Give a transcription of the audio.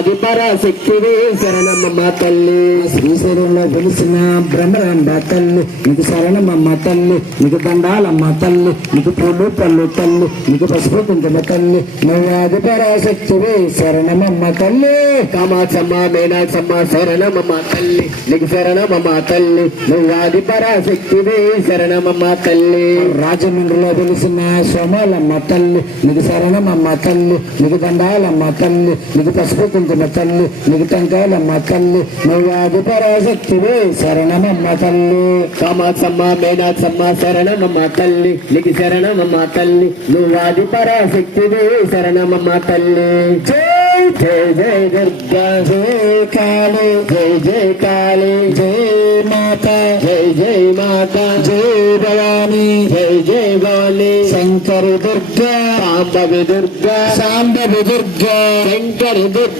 ఆది పరాశక్తివే శరణమమ్మ తల్లి. శ్రీశైలంలో వెలిసిన బ్రహ్మరంభ తల్లి నీకు శరణమమ్మ తల్లి, నీకు దండాలమ్మ తల్లి, నీకు పూలు పళ్ళు తల్లి, నీకు పసుపు కుంకుమ తల్లి, నువ్వు ఆది పరాశక్తివే శరణమమ్మ తల్లి. కామాక్షమ్మ మీనాక్షమ్మ శరణమమ్మ తల్లి, నీకు శరణమమ్మ తల్లి, నువ్వు ఆది పరాశక్తివే శరణమమ్మ తల్లి. రాజమండ్రిలో వెలిసిన సోమాలమ్మ తల్లి నీకు శరణమమ్మ తల్లి, నీకు దండాలమ్మ తల్లి, నీకు పసుపు కుంకుమ తల్లి, నీకు టెంకాయలమ్మ తల్లి, నువ్వు ఆది పరాశక్తివే శరణమమ్మ తల్లి. కామాక్షమ్మ మీనాక్షమ్మ శరణమమ్మ తల్లి, నీకు శరణమమ్మ తల్లి, నువ్వు ఆది పరాశక్తివే శరణమమ్మ తల్లి. జై జై జై దుర్గా జై కాళీ జై జై కాళీ జై మాత జై జై మాత జై భవానీ జై జై భవాని శంకరి దుర్గా సాంబవి దుర్గా శాంభవి దుర్గా శంకరి దుర్గా